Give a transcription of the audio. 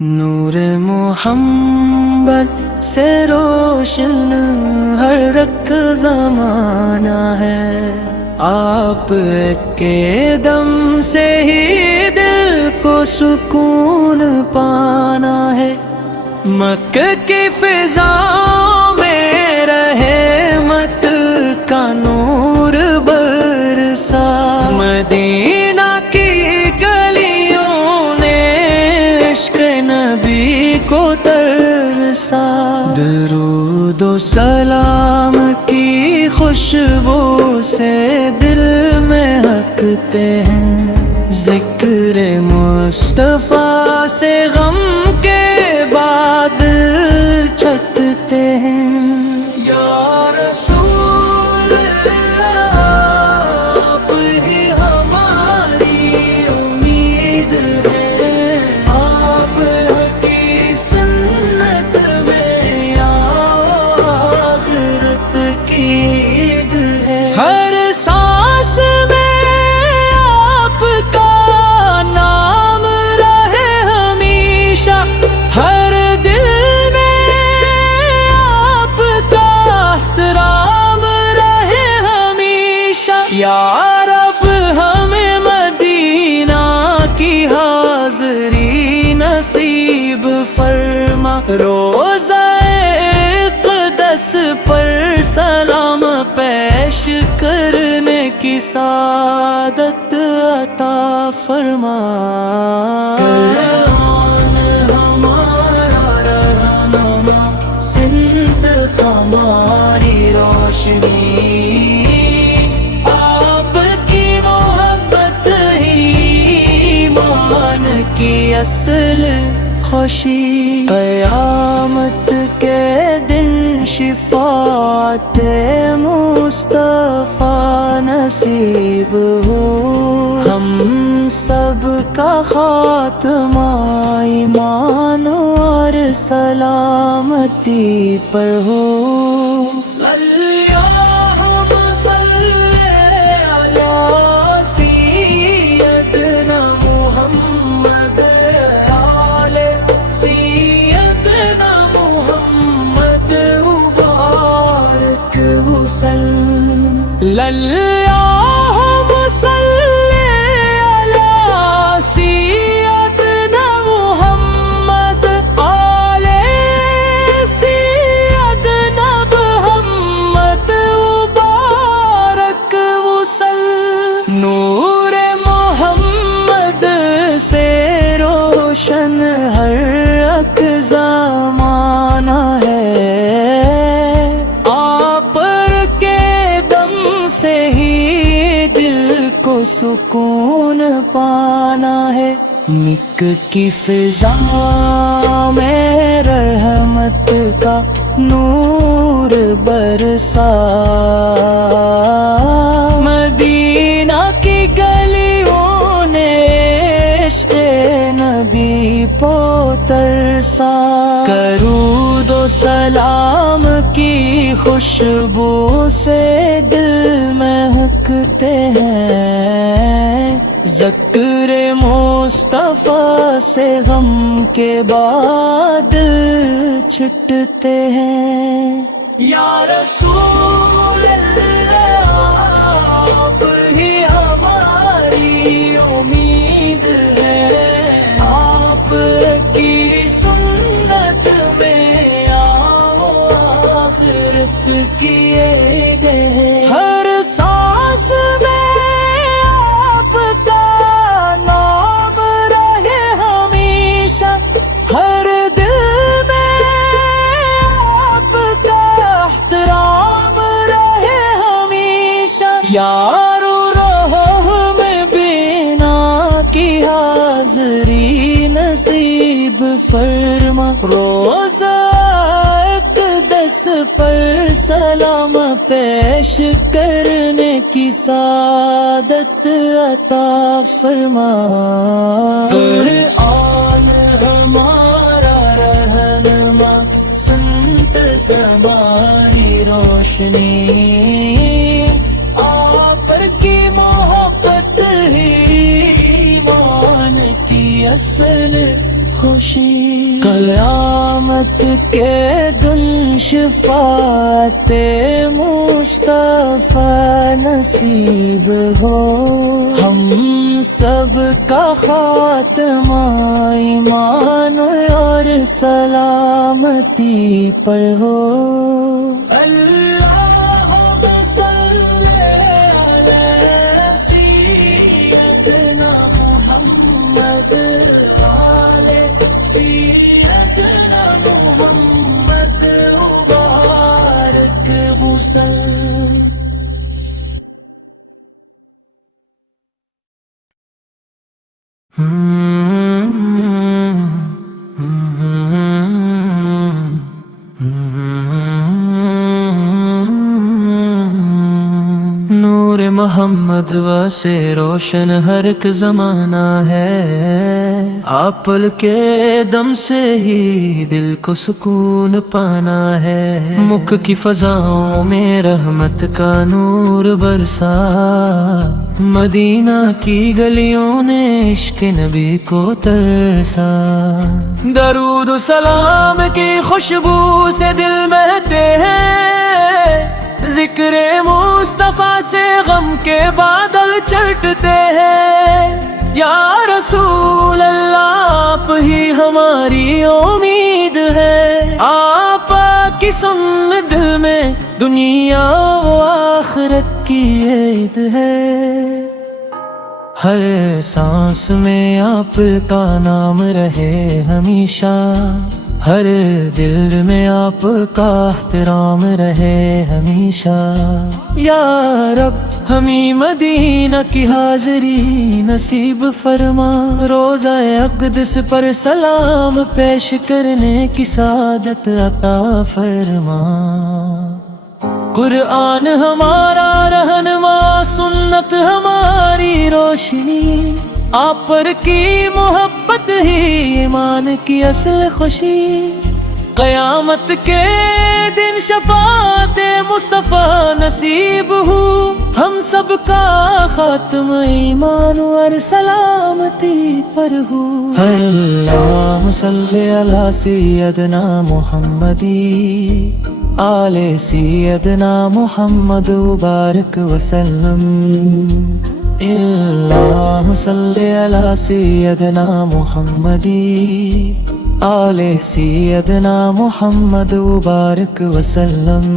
نور محمد سے روشن ہر رک زمانہ ہے، آپ کے دم سے ہی دل کو سکون پانا ہے۔ مکہ کی فضا میں رحمت کا نور برسا، مدینہ کی گلیوں نے عشق نبی کو ترسا۔ درود و سلام کی خوشبو سے دل میں ہکتے ہیں، ذکر مصطفیٰ سے غم کے بعد چھٹتے ہیں۔ یا رسول اللہ، آپ ہی ہماری امید ہے، آپ کی سنت میں آخرت کی عید ہے۔ ہر سانس میں آپ کا نام رہے ہمیشہ، ہر دل میں آپ کا احترام رہے ہمیشہ۔ یا رب ہمیں مدینہ کی حاضری نصیب فرما، روضہ اقدس پر سلام پیش کرنے کی سعادت عطا فرما۔ ہمارا رہنما، سندھ ہماری روشنی، آپ کی محبت ہی ایمان کی اصل خوشی۔ قیامت کے دن شفاعت مصطفیٰ نصیب ہو، ہم سب کا خاتمہ ایمان اور سلامتی پر ہو۔ اللہم صلی علی سیدنا محمد، آل سیدنا محمد، مبارک وسلم۔ اللہم صلی علی سیدنا محمد، آل سیدنا محمد، مبارک وسلم۔ نور محمد سے روشن ہر ایک زمانہ ہے، آپ کے دم سے ہی دل کو سکون پانا ہے۔ مکہ کی فضا میں رحمت کا نور برسا، مدینہ کی گلیوں نے عشق نبی کو ترسا۔ درود و سلام کی خوشبو سے دل مہکتے ہیں، ذکر مصطفیٰ سے غم کے بعد چھٹتے ہیں۔ یا رسول اللہ، آپ ہی ہماری امید ہے، آپ کی سنت میں آخرت کی عید ہے۔ ہر سانس میں آپ کا نام رہے ہمیشہ، ہر دل میں آپ کا احترام رہے ہمیشہ۔ یارو روح میں بینا کی حاضری نصیب فرما، روزہ اقدس پر سلام پیش کرنے کی سعادت عطا فرما۔ قرآن ہمارا رہنما، سنت ہماری روشنی، آپ کی محبت ہی ایمان کی اصل خوشی قیامت کے دن شفاعت مصطفیٰ نصیب ہو ہم سب کا خاتمہ ایمان اور سلامتی پر ہو اللہم صلی علی سیدنا محمد سیدنا محمد مبارک غسل نور محمد واسے روشن ہر ایک زمانہ ہے آپل کے دم سے ہی دل کو سکون پانا ہے مکھ کی فضاؤں میں رحمت کا نور برسا مدینہ کی گلیوں نے عشق نبی کو ترسا درود و سلام کی خوشبو سے دل مہکتے ہیں ذکر مصطفیٰ سے غم کے بادل چٹتے ہیں یا رسول اللہ آپ ہی ہماری امید ہے آپ کی سن دل میں دنیا و آخرت کی عید ہے ہر سانس میں آپ کا نام رہے ہمیشہ ہر دل میں آپ کا احترام رہے ہمیشہ یا رب ہمیں مدینہ کی حاضری نصیب فرما روزہ اقدس پر سلام پیش کرنے کی سعادت عطا فرما قرآن ہمارا رہنما سنت ہماری روشنی آپ پر کی محبت ہی ایمان کی اصل خوشی قیامت کے دن شفاعت مصطفیٰ نصیب ہو ہم سب کا خاتمہ ایمان اور سلامتی پر ہو اللہم صلی علی سیدنا محمدی آل سیدنا محمد مبارک وسلم اللہم صلی علی سیدنا محمدی آل سیدنا محمد مبارک وسلم